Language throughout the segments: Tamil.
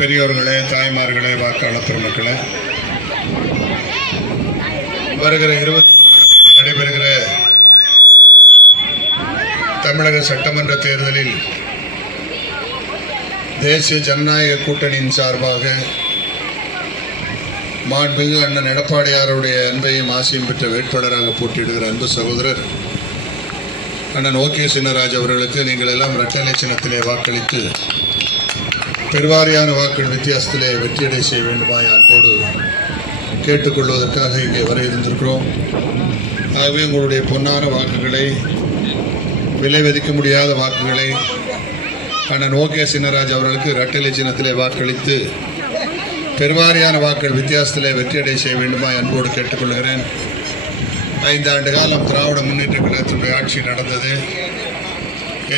பெரியோர்களே, தாய்மார்களே, வாக்காளர் பெருமக்களே, வருகிற 23 நடைபெறுகிற தமிழக சட்டமன்ற தேர்தலில் தேசிய ஜனநாயக கூட்டணியின் சார்பாக மாண்புமிகு அண்ணன் எடப்பாடியாருடைய அன்பையும் ஆசையும் பெற்ற வேட்பாளராக போட்டியிடுகிற அன்பு சகோதரர் அண்ணன் ஓகே சின்னராஜ் அவர்களுக்கு நீங்கள் எல்லாம் இரட்டை சின்னத்திலே வாக்களித்து பெருவாரியான வாக்குகள் வித்தியாசத்திலே வெற்றியடை செய்ய வேண்டுமாய் அன்போடு கேட்டுக்கொள்வதற்காக இங்கே வர இருந்திருக்கிறோம். ஆகவே உங்களுடைய பொன்னான வாக்குகளை, விலை மதிக்க முடியாத வாக்குகளை அண்ணன் ஓகே சின்னராஜ் அவர்களுக்கு இரட்டை சின்னத்திலே வாக்களித்து பெருவாரியான வாக்குகள் வித்தியாசத்திலே வெற்றியடை செய்ய வேண்டுமாய் அன்போடு கேட்டுக்கொள்கிறேன். 5 ஆண்டு காலம் திராவிட முன்னேற்ற கழகத்தினுடைய ஆட்சி நடந்தது.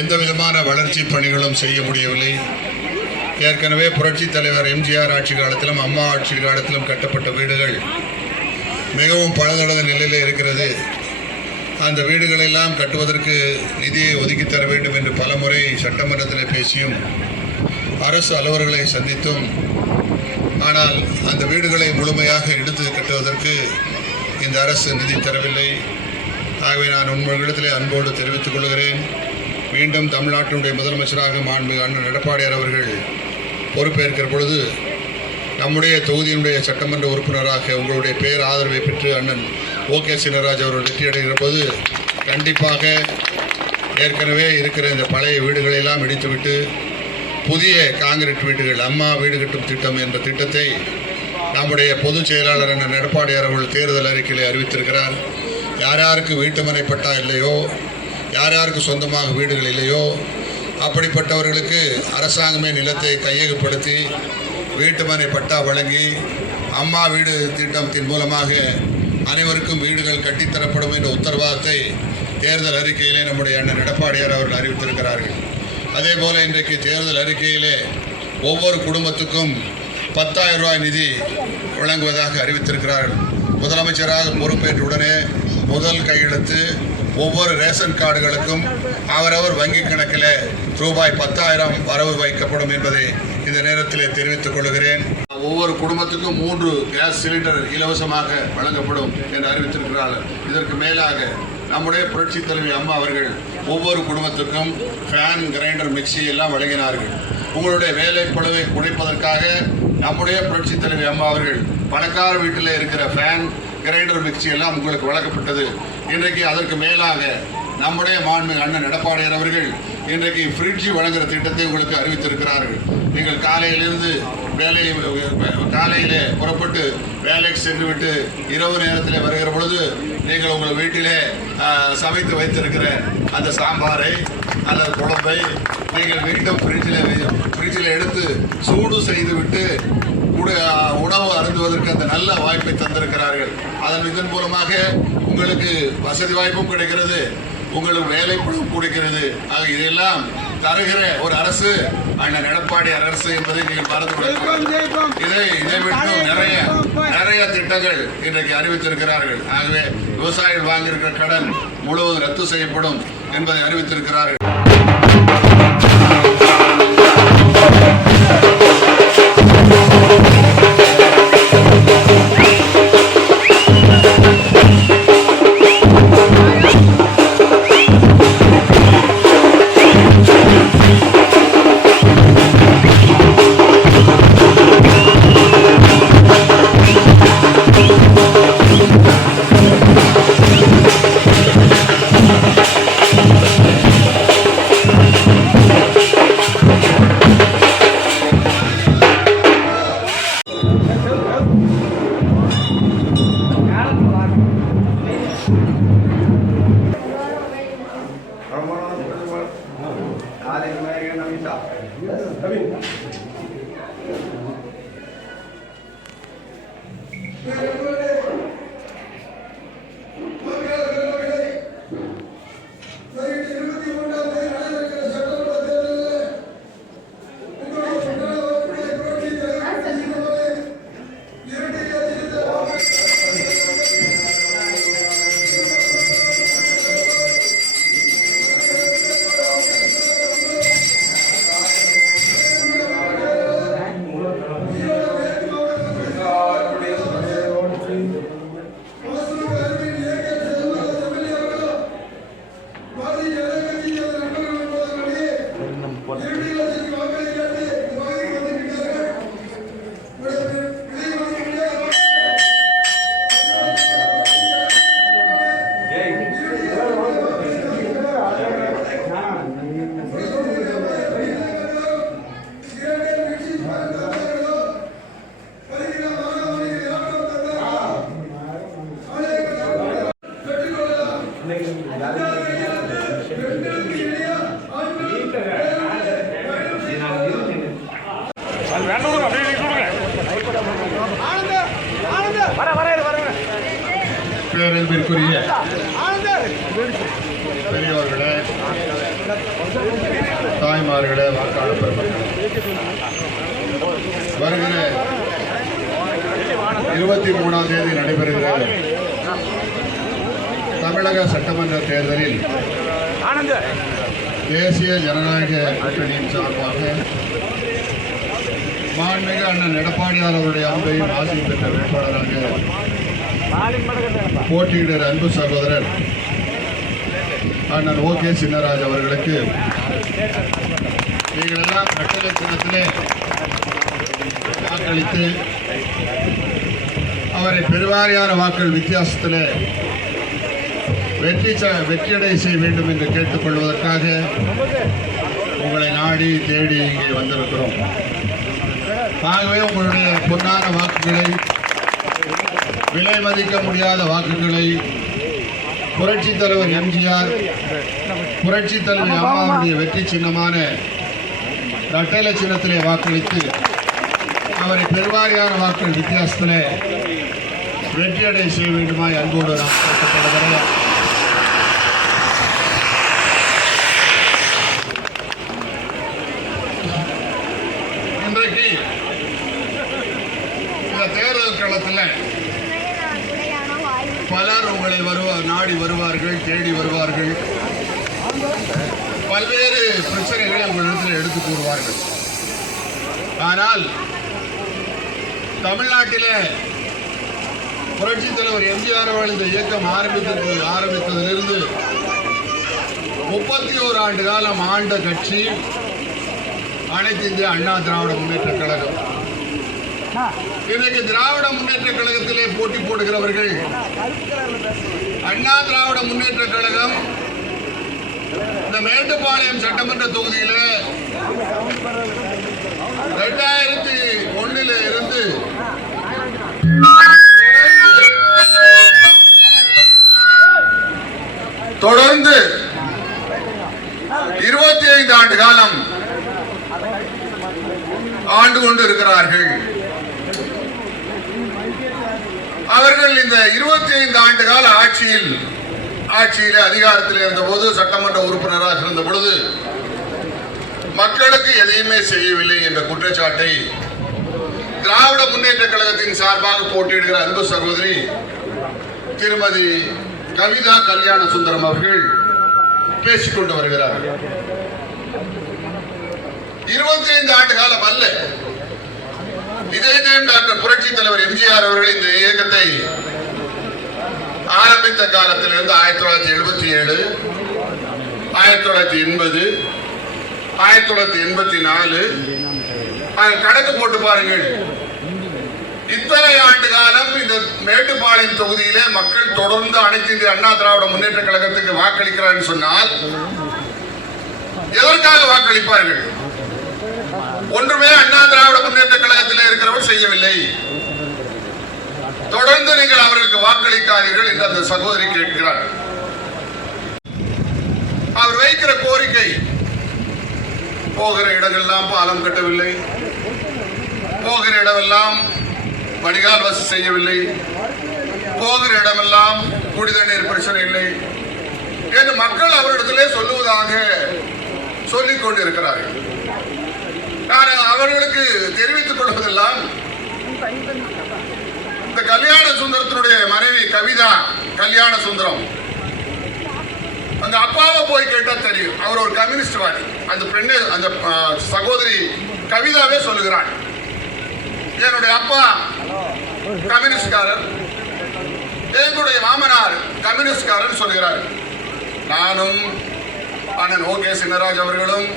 எந்த விதமான வளர்ச்சி பணிகளும் செய்ய முடியவில்லை. ஏற்கனவே புரட்சி தலைவர் எம்ஜிஆர் ஆட்சி காலத்திலும் அம்மா ஆட்சி காலத்திலும் கட்டப்பட்ட வீடுகள் மிகவும் பழுதடைந்த நிலையில் இருக்கிறது. அந்த வீடுகளெல்லாம் கட்டுவதற்கு நிதியை ஒதுக்கி தர வேண்டும் என்று பலமுறை சட்டமன்றத்தில் பேசியும் அரசு அலுவலர்களை சந்தித்தும், ஆனால் அந்த வீடுகளை முழுமையாக எடுத்து கட்டுவதற்கு இந்த அரசு நிதி தரவில்லை. ஆகவே நான் உங்களிடத்திலே அன்போடு தெரிவித்துக் கொள்கிறேன். மீண்டும் தமிழ்நாட்டினுடைய முதலமைச்சராக மாண்புமிகு அண்ணன் எடப்பாடியார் அவர்கள் பொறுப்பேற்கிற பொழுது நம்முடைய தொகுதியினுடைய சட்டமன்ற உறுப்பினராக உங்களுடைய பேர் ஆதரவை பெற்று அண்ணன் ஓகே சின்னராஜ் அவர்கள் வெற்றியடைகிற போது கண்டிப்பாக ஏற்கனவே இருக்கிற இந்த பழைய வீடுகளெல்லாம் இடித்துவிட்டு புதிய காங்கிரீட் வீடுகள், அம்மா வீடு கட்டும் திட்டம் என்ற திட்டத்தை நம்முடைய பொதுச் செயலாளர் அண்ணன் எடப்பாடியார் அவர்கள் தேர்தல் அறிக்கையிலே அறிவித்திருக்கிறார். யார் யாருக்கு வீட்டுமனை பட்டா இல்லையோ, யார் யாருக்கு சொந்தமாக வீடுகள் இல்லையோ, அப்படிப்பட்டவர்களுக்கு அரசாங்கமே நிலத்தை கையகப்படுத்தி வீட்டுமனை பட்டா வழங்கி அம்மா வீடு திட்டத்தின் மூலமாக அனைவருக்கும் வீடுகள் கட்டித்தரப்படும் என்ற உத்தரவாதத்தை தேர்தல் அறிக்கையிலே நம்முடைய அண்ணன் எடப்பாடியார் அவர்கள் அறிவித்திருக்கிறார்கள். அதே போல இன்றைக்கு தேர்தல் அறிக்கையிலே ஒவ்வொரு குடும்பத்துக்கும் 10,000 ரூபாய் நிதி வழங்குவதாக அறிவித்திருக்கிறார்கள். முதலமைச்சராக பொறுப்பேற்ற உடனே முதல் கையெழுத்து ஒவ்வொரு ரேஷன் கார்டுகளுக்கும் அவரவர் வங்கி கணக்கில் ரூபாய் 10,000 வரவு வைக்கப்படும் என்பதை இந்த நேரத்தில் தெரிவித்துக் கொள்கிறேன். ஒவ்வொரு குடும்பத்துக்கும் 3 கேஸ் சிலிண்டர் இலவசமாக வழங்கப்படும் என்று அறிவித்திருக்கிறார்கள். இதற்கு மேலாக நம்முடைய புரட்சி தலைவி அம்மா அவர்கள் ஒவ்வொரு குடும்பத்துக்கும் ஃபேன், கிரைண்டர், மிக்சி எல்லாம் வழங்கினார்கள். உங்களுடைய வேலை பளுவை குறைப்பதற்காக நம்முடைய புரட்சி தலைவி அம்மா அவர்கள் பணக்கார வீட்டில் இருக்கிற ஃபேன், கிரைண்டர், மிக்சி எல்லாம் உங்களுக்கு வழங்கப்பட்டது. இன்றைக்கு அதற்கு மேலாக நம்முடைய மாண்புமிகு அண்ணன் எடப்பாடியார் அவர்கள் இன்றைக்கு ஃப்ரிட்ஜ் வழங்குகிற திட்டத்தை உங்களுக்கு அறிவித்திருக்கிறார்கள். நீங்கள் காலையிலே புறப்பட்டு வேலைக்கு சென்றுவிட்டு இரவு நேரத்தில் வருகிற பொழுது நீங்கள் உங்கள் வீட்டிலே சமைத்து வைத்திருக்கிற அந்த சாம்பாரை அல்லது குழம்பை நீங்கள் மீண்டும் ஃப்ரிட்ஜில் எடுத்து சூடு செய்துவிட்டு உணவு அருந்துவதற்கு அந்த நல்ல வாய்ப்பை தந்திருக்கிறார்கள். இதன் மூலமாக உங்களுக்கு வசதி வாய்ப்பும் கிடைக்கிறது, உங்களுக்கு வேலைப்படும் கிடைக்கிறது. ஆக இதெல்லாம் தருகிற ஒரு அரசு அண்ணன் எடப்பாடி அரசு என்பதை நீங்கள் மறந்துவிடக்கூடாது. இதை விட்டு நிறைய திட்டங்கள் இன்றைக்கு அறிவித்திருக்கிறார்கள். ஆகவே விவசாயிகள் வாங்கியிருக்கிற கடன் முழுவதும் ரத்து செய்யப்படும் என்பதை அறிவித்திருக்கிறார்கள். பேரன்பிற்குரிய பெரியவர்களே, தாய்மார்களே, வாக்காளர் பெருமக்களே, வருகிற 23ஆம் தேதி நடைபெறுகிற தமிழக சட்டமன்ற தேர்தலில் தேசிய ஜனநாயக கூட்டணியின் சார்பாக மாண்புமிகு அண்ணன் எடப்பாடியார் அவருடைய அன்பையும் ஆசை பெற்ற வேட்பாளராக போட்டியிடுகிற அன்பு சகோதரர் அண்ணன் ஓகே சின்னராஜ் அவர்களுக்கு நீங்கள் எல்லாம் கட்டளை சின்னத்திலே வாக்களித்து அவரை பெருவாரியான வாக்கள் வித்தியாசத்தில் வெற்றியடை செய்ய வேண்டும் என்று கேட்டுக்கொள்வதற்காக உங்களை நாடி தேடி இங்கே வந்திருக்கிறோம். ஆகவே உங்களுடைய பொன்னான வாக்குகளை, விலை மதிக்க முடியாத வாக்குகளை புரட்சித் தலைவர் எம்ஜிஆர், புரட்சித் தலைவர் அம்மாவுடைய வெற்றி சின்னமான இரட்டை சின்னத்திலே வாக்களித்து அவரை பெருவாரியான வாக்குகள் வித்தியாசத்தில் வெற்றியடை செய்ய வேண்டுமாய் அன்போடு நாம் கேட்டுக்கொள்கிறோம். இன்றைக்கு இந்த தேர்தல் களத்தில் பலர் உங்களை நாடி வருவார்கள், தேடி வருவார்கள், பல்வேறு பிரச்சனைகளை உங்களிடத்தில் எடுத்து கூறுவார்கள். ஆனால் தமிழ்நாட்டிலே புரட்சித் தலைவர் எம்ஜிஆர் அவர்கள் இந்த இயக்கம் ஆரம்பித்ததிலிருந்து 31 ஆண்டு காலம் ஆண்ட கட்சி அனைத்து இந்திய அண்ணா திராவிட முன்னேற்ற கழகம். இன்றைக்கு திராவிட முன்னேற்ற கழகத்திலே போட்டி போடுகிறவர்கள் அண்ணா திராவிட முன்னேற்ற கழகம் இந்த மேட்டுப்பாளையம் சட்டமன்ற தொகுதியில 2001 இருந்து தொடர்ந்து 25 ஆண்டு காலம் ஆண்டு கொண்டு இருக்கிறார்கள். அவர்கள் இந்த 25 ஆண்டு கால ஆட்சியிலே அதிகாரத்தில் இருந்தபோது, சட்டமன்ற உறுப்பினராக இருந்த பொழுது மக்களுக்கு எதையுமே செய்யவில்லை என்ற குற்றச்சாட்டை திராவிட முன்னேற்ற கழகத்தின் சார்பாக போட்டியிடுகிற அன்பு சகோதரி திருமதி கவிதா கல்யாண சுந்தரம் அவர்கள் பேசிக்கொண்டு வருகிறார்கள். 25 ஆண்டு காலம் அல்ல. இதே டாக்டர் புரட்சித் தலைவர் எம்ஜிஆர் அவர்கள் இந்த இயக்கத்தை ஆரம்பித்த காலத்திலிருந்து 1977, 1980, 1984 கணக்கு போட்டு பாருங்கள். இத்தனை ஆண்டு காலம் இந்த மேட்டுப்பாளையம் தொகுதியிலே மக்கள் தொடர்ந்து அனைத்து இந்திய அண்ணா திராவிட முன்னேற்ற கழகத்துக்கு வாக்களிக்கிறார் சொன்னால் எதற்காக வாக்களிப்பார்கள்? ஒன்றுமே அண்ணா திராவிட முன்னேற்ற கழகத்தில் இருக்கிறவர் செய்யவில்லை. தொடர்ந்து நீங்கள் அவர்களுக்கு வாக்களிக்காதீர்கள் என்று அந்த சகோதரி கேட்கிறார். அவர் வைக்கிற கோரிக்கை, போகிற இடங்கள்லாம் பாலம் கட்டவில்லை, போகிற இடமெல்லாம் வடிகால் வசதி செய்யவில்லை, போகிற இடமெல்லாம் குடிதண்ணீர் பிரச்சனை இல்லை என்று மக்கள் அவரிடத்திலே சொல்லுவதாக சொல்லிக் கொண்டிருக்கிறார்கள். நான் அவர்களுக்கு தெரிவித்துக் கொள்வதெல்லாம், இந்த கல்யாண சுந்தரத்தினுடைய மனைவி கவிதா கல்யாண சுந்தரம், அந்த அப்பாவை போய் கேட்டா தெரியும், அவர் ஒரு கம்யூனிஸ்ட்வாதி. அந்த பெண்ணு, அந்த சகோதரி கவிதாவே சொல்லுகிறார், என்னுடைய அப்பா கம்யூனிஸ்ட்காரர், என்னுடைய மாமனார் கம்யூனிஸ்ட்காரர் சொல்லுகிறார். நானும் அண்ணன் ஓகே சின்னராஜ் அவர்களும்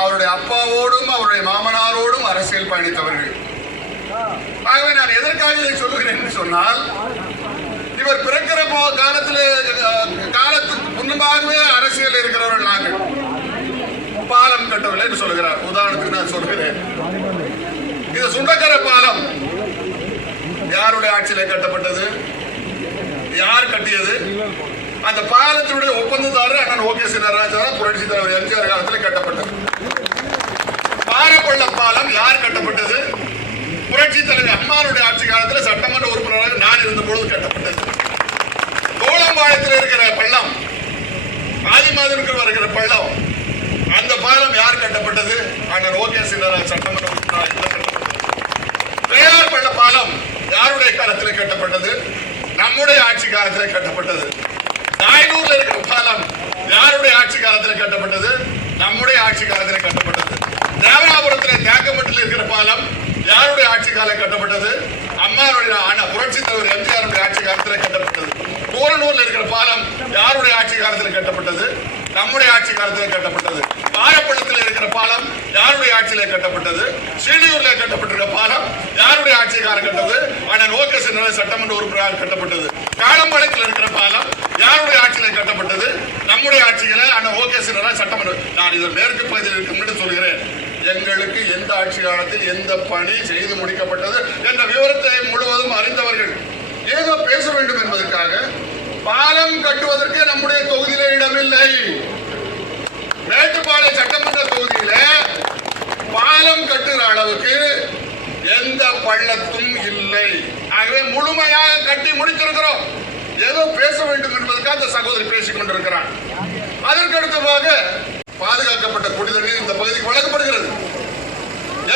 அவருடைய அப்பாவோடும் அவருடைய மாமனாரோடும் அரசியல் பயணித்தவர்கள். ஆகவே நான் எதற்காக இதை சொல்லுகிறேன் என்று சொன்னால், இவர் பிறக்கிற காலத்துக்கு முன்னமாகவே அரசியல் இருக்கிறவர்கள் நாங்கள். பாலம் கட்டவில்லை என்று சொல்லுகிறார். உதாரணத்துக்கு நான் சொல்கிறேன், இது சுண்டக்கரை பாலம் யாருடைய ஆட்சியிலே கட்டப்பட்டது? யார் கட்டியது? அந்த பாலத்தினுடைய ஒப்பந்ததாரர் அண்ணன் ஓகே சின்னராஜா, புரட்சி தலைவர் எம்ஜிஆர் காலத்தில் கட்டப்பட்டது. பாரப்பள்ள பாலம் யார் கட்டப்பட்டது? காலத்தில் சட்டமன்ற உறுப்பினராக நான் இருந்த பொழுது கட்டப்பட்டது. கோலம்பாளையத்தில் இருக்கிற பள்ளம், ஆதிமாதனுக்கு வருகிற பள்ளம், அந்த பாலம் யார் கட்டப்பட்டது? அண்ணன் ஓகேஎஸ் சட்டமன்ற உறுப்பினராக. பெரியார் பள்ள பாலம் யாருடைய காலத்தில் கட்டப்பட்டது? நம்முடைய ஆட்சி காலத்தில் கட்டப்பட்டது. நாயனூர்ல இருக்கிற பாலம் யாருடைய ஆட்சி காலத்தில் கட்டப்பட்டது? நம்முடைய ஆட்சி காலத்தில் கட்டப்பட்டது. தேவனாபுரத்தில் தேக்கம்பட்டில் இருக்கிற பாலம் யாருடைய ஆட்சி காலம் கட்டப்பட்டது? அம்மாவுடைய புரட்சி தலைவர் எம்ஜிஆருடைய ஆட்சி காலத்தில் கட்டப்பட்டது. கூரனூர்ல இருக்கிற பாலம் யாருடைய ஆட்சி காலத்தில் கட்டப்பட்டது? நம்முடைய ஆட்சி காலத்தில் கட்டப்பட்டது. ஆரப்பள்ளத்தில் இருக்கிற பாலம் யாருடைய ஆட்சியில கட்டப்பட்டது? ஸ்ரீனியூர்ல கட்டப்பட்டிருக்க பாலம் யாருடைய ஆட்சி காலம் கட்டது? அண்ணன் ஓகேஎஸ் சட்டமன்ற உறுப்பினரால் கட்டப்பட்டது. காலம்பாளையத்தில் இருக்கிற பாலம் யாருடைய ஆட்சியில கட்டப்பட்டது? நம்முடைய ஆட்சியில அண்ணன் ஓகேஎஸ் சட்டமன்ற. நான் இதில் மேற்கு பகுதியில் இருக்கும் சொல்கிறேன். எங்களுக்கு எந்த ஆட்சி காலத்தில் எந்த பணி செய்து முடிக்கப்பட்டது என்ற விவரத்தை முழுவதும் அறிந்தவர்கள். ஏதோ பேச வேண்டும் என்பதற்காக பாலம் கட்டுவதற்கு நம்முடைய தொகுதியிலே இடமில்லை. மேட்டுப்பாளையம் சட்டமன்ற தொகுதியில பாலம் கட்டுற அளவுக்கு எந்த பள்ளத்தும் இல்லை. ஆகவே முழுமையாக கட்டி முடித்திருக்கிறோம். ஏதோ பேச வேண்டும் என்பதற்காக அந்த சகோதரி பேசிக் கொண்டிருக்கிறார். அதற்கு அடுத்ததாக பாதுகாக்கப்பட்ட குடிநீர் இந்த பகுதிக்கு வழங்கப்படுகிறது.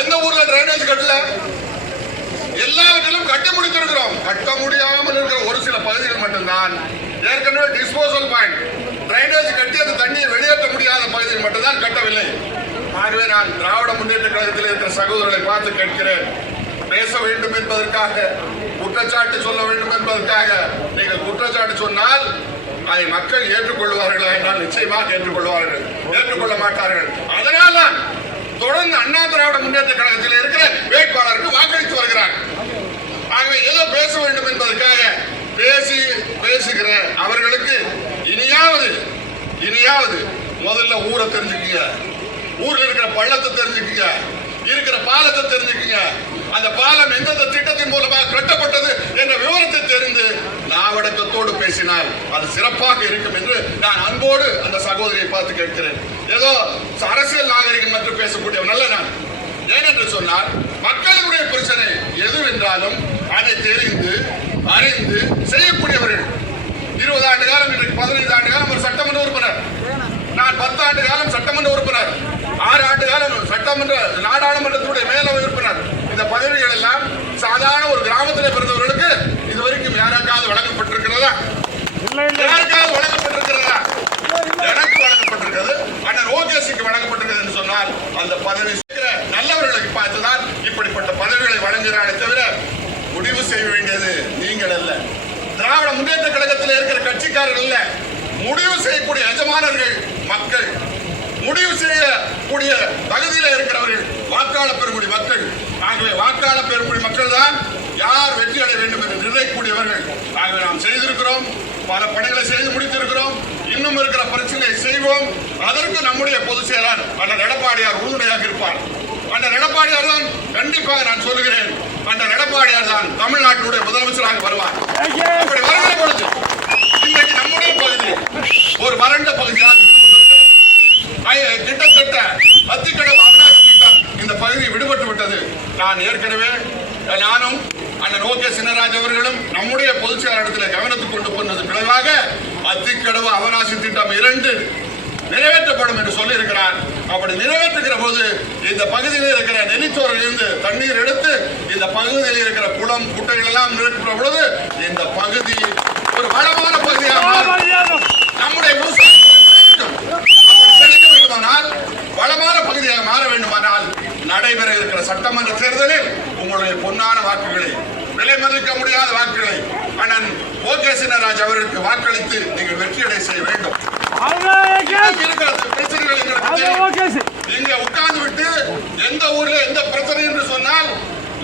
எந்த ஊர்ல டிரைனேஜ் கட்டல, எல்லாவற்றிலும் கட்டி முடித்திருக்கிறோம். கட்ட முடியாமல் இருக்கிற ஒரு சில பகுதிகள் மட்டும்தான் ஏற்கனவே டிஸ்போசல் பாயிண்ட் டிரைனேஜ் கட்டி அந்த தண்ணியை வெளியேற்ற முடியாத பகுதியில் மட்டும்தான் கட்டவில்லை. ஆகவே நான் திராவிட முன்னேற்ற கழகத்தில் இருக்கிற சகோதரர்களை பார்த்து கேட்கிறேன். பேச வேண்டும் என்பதற்காக, குற்றச்சாட்டு சொல்ல வேண்டும் என்பதற்காக நீங்கள் குற்றச்சாட்டு சொன்னால் அதை மக்கள் ஏற்றுக்கொள்வார்களா என்றால் நிச்சயமாக ஏற்றுக்கொள்வார்கள், ஏற்றுக்கொள்ள மாட்டார்கள். அதனால் தான் தொடர்ந்து அண்ணா திராவிட முன்னேற்ற கழகத்தில் இருக்கிற வேட்பாளருக்கு வாக்களித்து வருகிறார். ஆகவே ஏதோ பேச வேண்டும் என்பதற்காக பேசுகிற அவர்களுக்கு இனியாவது முதல்ல ஊரை தெரிஞ்சுக்குங்க, ஊர்ல இருக்கிற பள்ளத்தை தெரிஞ்சுக்குங்க, இருக்கிற பாலத்தை தெரிஞ்சுக்குங்க, அந்த பாலம் எந்தெந்த திட்டத்தின் மூலமாக கட்டப்பட்டது என்ற விவரத்தை தெரிந்து நாவடக்கத்தோடு பேசினால் அது சிறப்பாக இருக்கும் என்று நான் அன்போடு அந்த சகோதரியை பார்த்து கேட்கிறேன். ஏதோ அரசியல் நாகரிகம் மற்றும் பேசக்கூடியவன் அல்ல நான். ஏனென்று சொன்னால் மக்களுடைய பிரச்சனை எதுவென்றாலும் அதை தெரிந்து அறிந்து செய்யக்கூடியவர்கள். 20 ஆண்டு காலம், இன்றைக்கு 15 ஆண்டு காலம் ஒரு சட்டமன்ற உறுப்பினர், நான் 10 ஆண்டு காலம் சட்டமன்ற உறுப்பினர், 6 ஆண்டு காலம் சட்டமன்ற நாடாளுமன்றத்துடைய மேலவை உறுப்பினர். இந்த பதவிகள் எல்லாம் சாதாரண ஒரு கிராமத்திலே பிறந்தவர்களுக்கு இதுவரைக்கும் யாருக்காவது வழங்கப்பட்டிருக்கிறதா? யாருக்காவது வழங்கப்பட்டிருக்கிறதா? எனக்கு வழங்கப்பட்டிருக்கிறது. அண்ணன் ஓகேஎஸ்க்கு வழங்கப்பட்டிருக்கிறது என்று சொன்னால் அந்த பதவி நல்லவர்களுக்கு பார்த்துதான் இப்படிப்பட்ட பதவிகளை வழங்குகிறானே தவிர முடிவு செய்ய வேண்டியது நீங்கள் அல்ல, திராவிட முன்னேற்ற கழகத்தில் இருக்கிற கட்சிக்காரர்கள் அல்ல. முடிவு செய்யக்கூடிய எஜமானர்கள் மக்கள், முடிவு செய்யக்கூடிய தகுதியில் இருக்கிறவர்கள் வாக்காளர் பெருங்குடி மக்கள். ஆகவே வாக்காளர் பெருங்குடி மக்கள் தான் யார் வெற்றி அடைய வேண்டும் என்று நிர்ணயிக்கக்கூடியவர்கள். ஆகவே நாம் செய்திருக்கிறோம், பல பணிகளை செய்து முடித்திருக்கிறோம், இன்னும் இருக்கிற பிரச்சனையை செய்வோம். அதற்கு நம்முடைய பொதுச் செயலாளர் அண்ணன் எடப்பாடியார் உறுதுணையாக இருப்பார். அண்ணன் எடப்பாடியார் தான் கண்டிப்பாக நான் சொல்லுகிறேன், அண்ணன் எடப்பாடியார் தான் தமிழ்நாட்டுடைய முதலமைச்சராக வருவார். அப்படி வருகிற பொழுது இன்றைக்கு நம்முடைய பகுதி ஒரு வறண்ட பகுதியாக கிட்டத்தட்ட அத்திக்கடவு அவிநாசி திட்டம் இந்த பகுதி விடுபட்டு விட்டது. நான் ஏற்கனவே நானும் அண்ணன் ஓகேஎஸ் அவர்களும் நம்முடைய பொதுச் செயலாளரிடத்தில் கவனத்துக்கு கொண்டு போனது விளைவாக அத்திக்கடவு அவிநாசி திட்டம் 2 நிறைவேற்றப்படும் என்று சொல்லி இருக்கிறார். அப்படி நிறைவேற்றுகிற போது இந்த பகுதியில் இருக்கிற நெனிச்சோரிலிருந்து தண்ணீர் எடுத்து இந்த பகுதியில் இருக்கிற குளம் குட்டைகள் எல்லாம் நிரப்புகிற பொழுது இந்த பகுதி ஒரு வளமான பகுதியாக நம்முடைய செழிக்க வேண்டுமானால், வளமான பகுதியாக மாற வேண்டுமானால் நடைபெற இருக்கிற சட்டமன்ற தேர்தலில் உங்களுடைய பொன்னான வாக்குகளை, விலை மதிக்க முடியாத வாக்குகளை அண்ணன் ஓகேஎஸ் அவருக்கு வாக்களித்து நீங்கள் வெற்றியடை செய்ய வேண்டும். நீங்க உட்கார்ந்து விட்டு எந்த ஊர்ல எந்த பிரச்சனை என்று சொன்னால்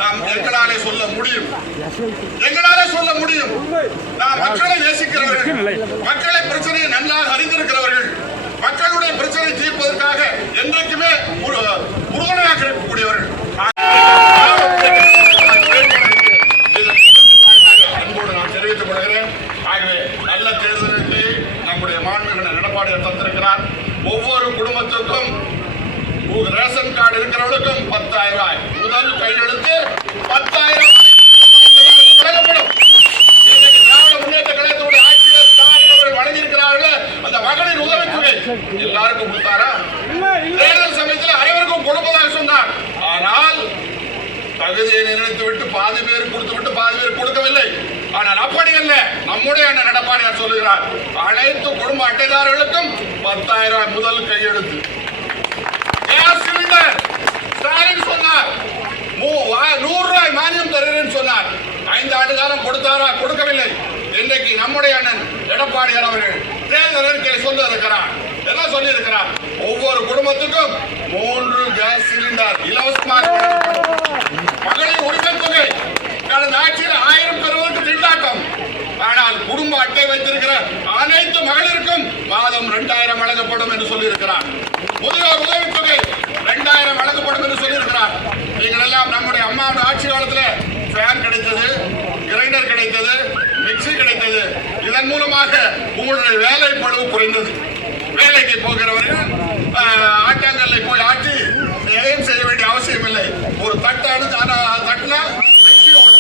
நாம் எங்களாலே சொல்ல முடியும், நாம் மக்களை நேசிக்கிறவர்கள், மக்களை பிரச்சனையை நன்றாக அறிந்திருக்கிறவர்கள், மக்களுடைய பிரச்சனை தீர்ப்பதற்காக என்றைக்குமே உறுதுணையாக இருக்கக்கூடியவர்கள். அன்போடு நான் தெரிவித்துக் கொள்கிறேன். ஆகவே நல்ல தேர்தலுக்கு நம்முடைய மாண்புமிகு எடப்பாடியார் தந்திருக்கிறார். ஒவ்வொரு குடும்பத்துக்கும் ரேஷன் கார்டு இருக்கிறவர்களுக்கும் 10,000 ரூபாய் முதல் கையெழுத்து 10,000 தகுதியை நிர்ணயித்து விட்டு பாதி பேர் கொடுத்து விட்டு பாதி பேர் கொடுக்கவில்லை. ஆனால் அப்படி அல்ல, நம்முடைய அண்ணன் எடப்பாடியார் சொல்லுகிறார், அனைத்து குடும்ப அட்டைதாரர்களுக்கும் 10,000 முதல் கையெழுத்து. கேஸ் சிலிண்டர் ஸ்டாலின் சொன்னார் 100 ரூபாய் மானியம் தருகிறேன் சொன்னார். 5 ஆண்டு காலம் கொடுத்தாரா? கொடுக்கவில்லை. இன்றைக்கு நம்முடைய அண்ணன் எடப்பாடியார் அவர்கள் தேர்தல் அறிக்கையில் சொல்ல இருக்கிறார். என்ன சொல்லி இருக்கிறார்? ஒவ்வொரு குடும்பத்துக்கும் 3 கேஸ் சிலிண்டர் இலவசமாக. மகளிர் உரிமை தொகை கடந்த ஆட்சியில் 1000 பெறுவதற்கு திண்டாட்டம். ஆனால் குடும்ப அட்டை வைத்திருக்கிற அனைத்து மகளிருக்கும் மாதம் 2000 வழங்கப்படும் என்று சொல்லி இருக்கிறார். முதியோர் உதவித்தொகை 2000 வழங்கப்படும் என்று சொல்லி இருக்கிறார். நீங்கள் எல்லாம் நம்முடைய அம்மாவின் ஆட்சி காலத்தில் ஃபேன் கிடைத்தது, கிரைண்டர் கிடைத்தது, மிக்சி கிடைத்தது. இதன் மூலமாக உங்களுடைய வேலை பளு குறைந்தது. வேலைக்கு போகிறவர்கள் ஆட்டாங்கல்லை போய் ஆட்டி எதையும் செய்ய வேண்டிய அவசியம் இல்லை. ஒரு தட்டானு தட்டினா மிக்சியோடு,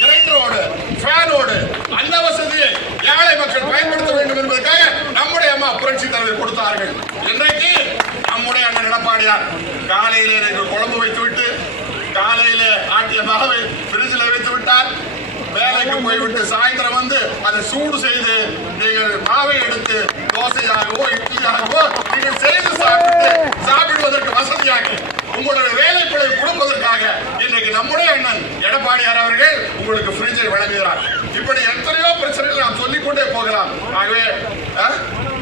கிரைண்டரோடு, ஃபேனோடு அந்த வசதியை ஏழை மக்கள் பயன்படுத்த வேண்டும் என்பதற்காக நம்முடைய அம்மா புரட்சி தலைவர் கொடுத்தார்கள். இன்றைக்கு நம்முடைய அண்ணன் எடப்பாடியார் காலையிலே நீங்கள் குழம்பு வைத்துவிட்டு காலையில ஆட்டிய மாவை பிரிட்ஜில் வைத்து விட்டார். வேலைக்கு போய்விட்டு சாயந்தரம் வந்து அதை சூடு செய்து நீங்கள் மாவை எடுத்து தோசையாகவோ இட்லியாகவோ நீங்கள் செய்து சாப்பிடுவதற்கு வசதியாக உங்களுடைய வேலைப்பளை கொடுப்பதற்காக இன்றைக்கு நம்முடைய அண்ணன் எடப்பாடியார் அவர்கள் உங்களுக்கு பிரிட்ஜை வழங்குகிறார். இப்படி எத்தனையோ பிரச்சனைகள் நாம் சொல்லிக்கொண்டே போகலாம். ஆகவே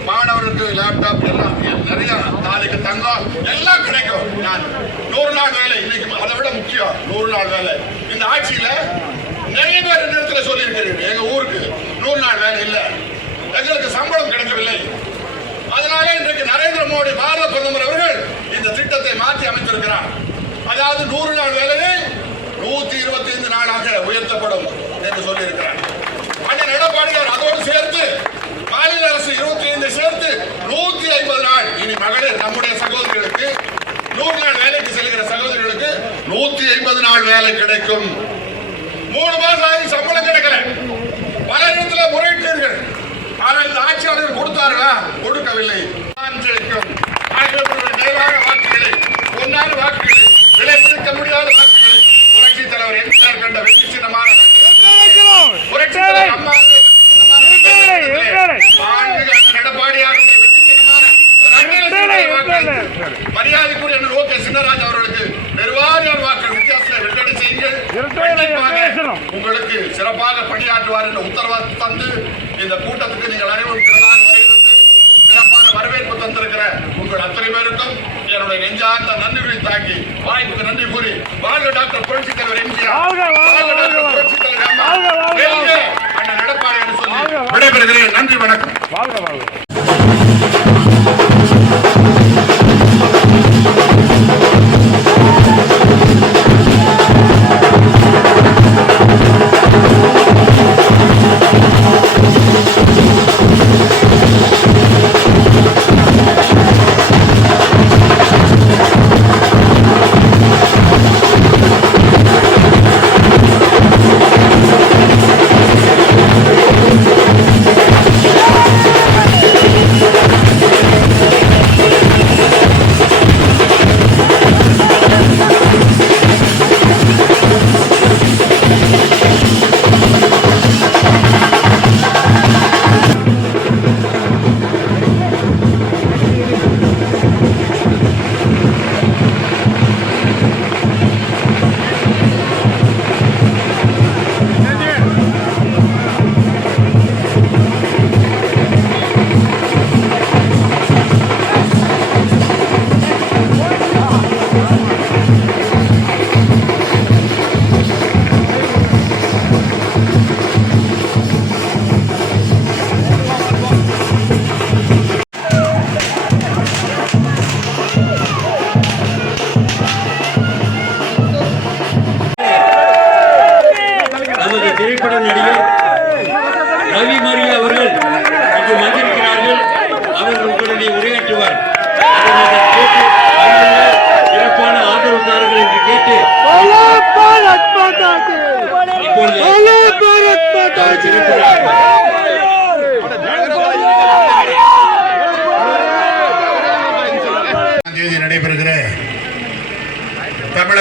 மாணவருக்கு லேப்டாப் எல்லாம் நிறைய, நாளைக்கு தங்கம் எல்லாம் கிடைக்கும். நான் 100 நாள் வேலை, இன்னைக்கு அதை விட முக்கியம் 100 நாள் வேலை. இந்த ஆட்சியில நிறைய பேர் இந்த இடத்துல சொல்லி இருக்கிறீங்க, எங்க ஊருக்கு 100 நாள் வேலை இல்லை, எங்களுக்கு சம்பளம் கிடைக்கவில்லை. அதனால இன்றைக்கு நரேந்திர மோடி பாரத பிரதமர் அவர்கள் இந்த திட்டத்தை மாற்றி அமைத்திருக்கிறார். அதாவது 100 நாள் வேலையை 125 நாளாக உயர்த்தப்படும் என்று சொல்லி இருக்கிறார். அண்ணன் எடப்பாடியார் அதோடு சேர்த்து மாநில அரசு 25 சேர்த்து 150 நாள். இனி மகளிர் நம்முடைய சகோதரிகளுக்கு 100 நாள் வேலைக்கு செல்கிற சகோதரிகளுக்கு 150 நாள் வேலை கிடைக்கும். 3 மாசம் ஆகி சம்பளம் கிடைக்கல. பல இடத்துல முறையிட்டீர்கள். ஆனால் இந்த ஆட்சியாளர்கள் கொடுத்தார்களா? கொடுக்கவில்லை. வாக்குகளை, பொன்னான வாக்குகளை, விலை பிடிக்க முடியாத வாக்குகளை புரட்சி தலைவர் எம்ஜிஆர் கண்ட வெற்றி சின்னமான புரட்சி தலைவர் அம்மா மரியாதைக்குரிய ஓகே சின்னராஜ் அவர்களுக்கு பெருவாரியான வாக்கள் வித்தியாசத்தை வெற்றி செய்யுங்கள். உங்களுக்கு சிறப்பாக பணியாற்றுவார் என்ற உத்தரவாதம் தந்து இந்த கூட்டத்துக்கு நீங்கள் அனைவரும் திரளாக வருகிறது. சிறப்பான வரவேற்பு தந்திருக்கிற உங்கள் அத்தனை பேருக்கும் என்னுடைய நெஞ்சார்ந்த நன்றிகளை தாக்கி வாய்ப்புக்கு நன்றி கூறி வாழ்க டாக்டர் புரட்சி தலைவர் எம்ஜிஆர், வாழ்க டாக்டர் புரட்சி தலைவர் அம்மா, அண்ணன் எடப்பாடி என்று சொல்லி விடைபெறுகிறேன். நன்றி, வணக்கம்.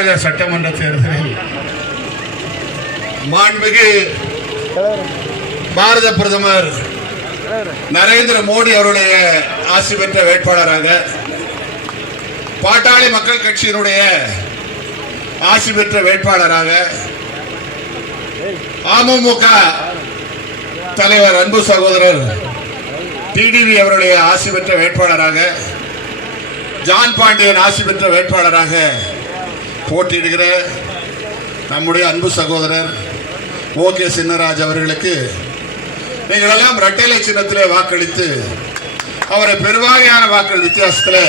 தமிழக சட்டமன்ற தேர்தலில் மாண்புமிகு பாரத பிரதமர் நரேந்திர மோடி அவருடைய ஆசி பெற்ற வேட்பாளராக, பாட்டாளி மக்கள் கட்சியினுடைய ஆசி பெற்ற வேட்பாளராக, அமமுக தலைவர் அன்பு சகோதரர் டிடிவி அவருடைய ஆசி பெற்ற வேட்பாளராக, ஜான் பாண்டியன் ஆசி பெற்ற வேட்பாளராக போட்டியிடுகிற நம்முடைய அன்பு சகோதரர் ஓகே சின்னராஜ் அவர்களுக்கு நீங்கள் எல்லாம் இரட்டைலை சின்னத்திலே வாக்களித்து அவரை பெருவாரியான வாக்கள் வித்தியாசத்தில்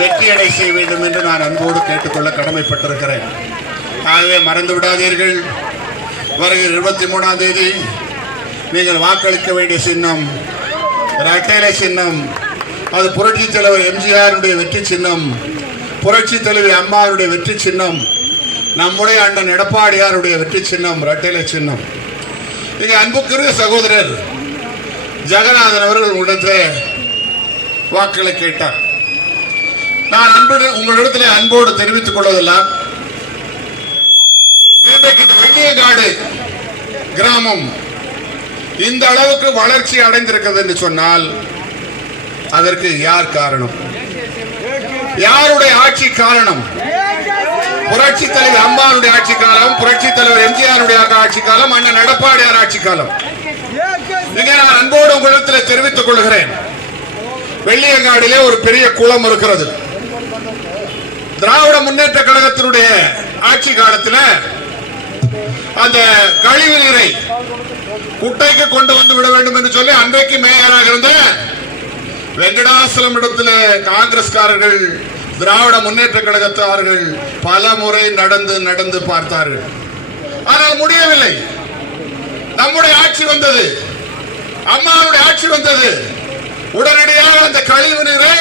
வெற்றியடை செய்ய வேண்டும் என்று நான் அன்போடு கேட்டுக்கொள்ள கடமைப்பட்டிருக்கிறேன். ஆகவே மறந்து விடாதீர்கள், வருகிற 23ஆம் தேதி நீங்கள் வாக்களிக்க வேண்டிய சின்னம் இரட்டைலை சின்னம். அது புரட்சி தலைவர் எம்ஜிஆருடைய வெற்றி சின்னம், புரட்சி தலைவி அம்மாவுடைய வெற்றி சின்னம், நம்முடைய அண்ணன் எடப்பாடியாருடைய வெற்றி சின்னம் இரட்டைலை சின்னம். இங்கே அன்புக்குரிய சகோதரர் ஜெகநாதன் அவர்கள் உங்களிடத்தில் வாக்களை கேட்டார். நான் உங்களிடத்தில் அன்போடு தெரிவித்துக் கொள்வதெல்லாம், இன்றைக்கு இந்த வெள்ளியங்காடு கிராமம் இந்த அளவுக்கு வளர்ச்சி அடைந்திருக்கிறது என்று சொன்னால் அதற்கு யார் காரணம்? யாருடைய ஆட்சி காரணம்? புரட்சி தலைவர் அம்மாவுடைய ஆட்சி காலம், புரட்சி தலைவர் எம்ஜிஆருடைய ஆட்சி காலம், அண்ணன் எடப்பாடியார் ஆட்சி காலம். இங்கே நான் அன்போடு உங்களிடத்தில் தெரிவித்துக் கொள்கிறேன், வெள்ளியங்காடிலே ஒரு பெரிய குளம் இருக்கிறது. திராவிட முன்னேற்ற கழகத்தினுடைய ஆட்சி காலத்தில் அந்த கழிவு நீரை குட்டைக்கு கொண்டு வந்து விட வேண்டும் என்று சொல்லி அன்றைக்கு மேயராக இருந்த வெங்கடாசலம் இடத்தில் காங்கிரஸ்காரர்கள், திராவிட முன்னேற்ற கழகத்தார்கள் பல முறை நடந்து பார்த்தார்கள். ஆனால் முடியவில்லை. நம்முடைய ஆட்சி வந்தது, அம்மாவுடைய ஆட்சி வந்தது. உடனடியாக அந்த கழிவு நீரை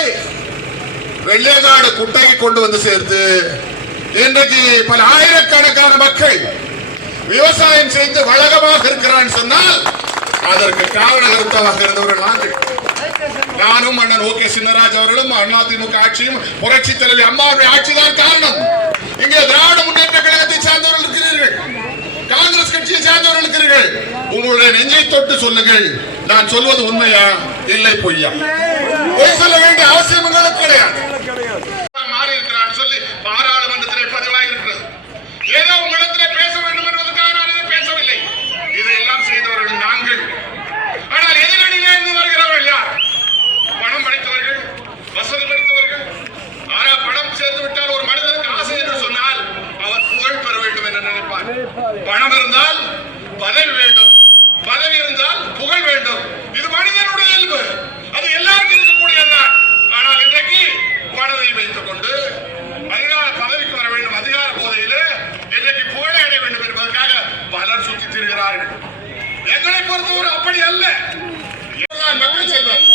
வெள்ளியங்காடு குட்டைக்கு கொண்டு வந்து சேர்த்து இன்றைக்கு பல ஆயிரக்கணக்கான மக்கள் விவசாயம் செய்து வளகமாக இருக்கிறான்னு சொன்னால் அதற்கு காரணகர்த்தமாக இருந்தவர்கள் நாங்கள். நானும் அண்ணன் ஓகே சின்னராஜ் அவர்களும் அதிமுக ஆட்சியும் புரட்சி தலைவி அம்மாவுடைய ஆட்சி தான் காரணம். இங்கே திராவிட முன்னேற்ற கழகத்தை சார்ந்தவர்கள் இருக்கிறீர்கள், காங்கிரஸ் கட்சியை சார்ந்தவர்கள் இருக்கிறீர்கள். உங்களுடைய நெஞ்சை தொட்டு சொல்லுங்கள், நான் சொல்வது உண்மையா இல்லை பொய்யா? பொய் சொல்ல வேண்டிய அவசியம் உங்களுக்கு கிடையாது. மாறி இருக்கிறான்னு சொல்லி பாராளுமன்றத்திலே பதிவாக இருக்கிறது. ஏதோ உங்களிடத்திலே பேச வேண்டும் என்பதற்காக நான் இதை பேசவில்லை. இதையெல்லாம் செய்தவர்கள் நாங்கள். ஆனால் எதிரணியிலே இருந்து வருகிறவர்கள் யார்? பணம் படைத்தவர்கள், வசதி படைத்தவர்கள். ஆனால் பணம் சேர்த்து விட்டால் ஒரு மனிதனுக்கு ஆசை என்று சொன்னால் அவர் புகழ் பெற வேண்டும் என்று நினைப்பார். பணம் இருந்தால் பதவி வேண்டும், பதவி இருந்தால் புகழ் வேண்டும். இது மனிதனுடைய இயல்பு, அது எல்லாருக்கும் இருக்கக்கூடியதுதான். ஆனால் இன்றைக்கு பணத்தை வைத்துக் கொண்டு அதிகார பதவிக்கு வர வேண்டும், அதிகார போதையிலே இன்றைக்கு புகழை அடைய வேண்டும் என்பதற்காக பலர் சுற்றி திரிகிறார்கள். எங்களை பொறுத்தவரை அப்படி அல்ல. மக்கள் செல்வம்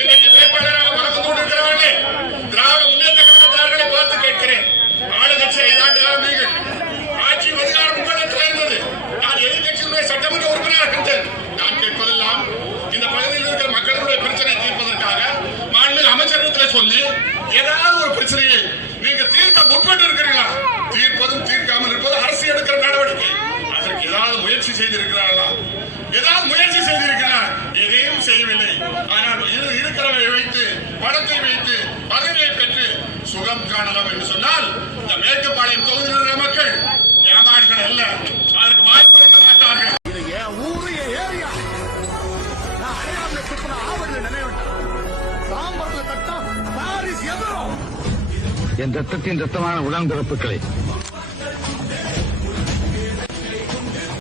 இன்றைக்கு வேட்பாளராக வளர்ந்து கொண்டிருக்கிறார்களே, திராவிட முன்னேற்ற கழகத்தார்களை பார்த்து கேட்கிறேன். ஆளுங்கட்சி 5 ஆண்டு காலம் நீங்கள் ஆட்சி அதிகாரம் உங்களிடத்தில் இருந்தது. நான் எதிர்கட்சியினுடைய சட்டமன்ற உறுப்பினராக இருந்தேன். நான் கேட்பதெல்லாம் இந்த பகுதியில் இருக்கிற மக்களுடைய பிரச்சனை தீர்ப்பதற்காக மாநில அமைச்சரிடத்தில் சொல்லி ஏதாவது ஒரு பிரச்சனையை நீங்க தீர்க்க முற்பட்டு இருக்கிறீர்களா? தீர்ப்பதும் தீர்க்காமல் இருப்பது அரசு எடுக்கிற நடவடிக்கை. அதற்கு ஏதாவது முயற்சி செய்திருக்கிறார்களா? ஏதாவது முயற்சி செய்திருக்கிறார்? எதையும் செய்யவில்லை. ஆனால் இருக்கிறவரை வைத்து, பணத்தை வைத்து, பதவியை பெற்று சுகம் காணலாம் என்று சொன்னால் இந்த மேட்டுப்பாளையம் தொகுதியில் இருக்கிற மக்கள் ஏமாளிகள் அல்ல, அதற்கு வாய்ப்பு இருக்க மாட்டார்கள். என் ரத்தத்தின் ரத்தமான உடன்பிறப்புகளை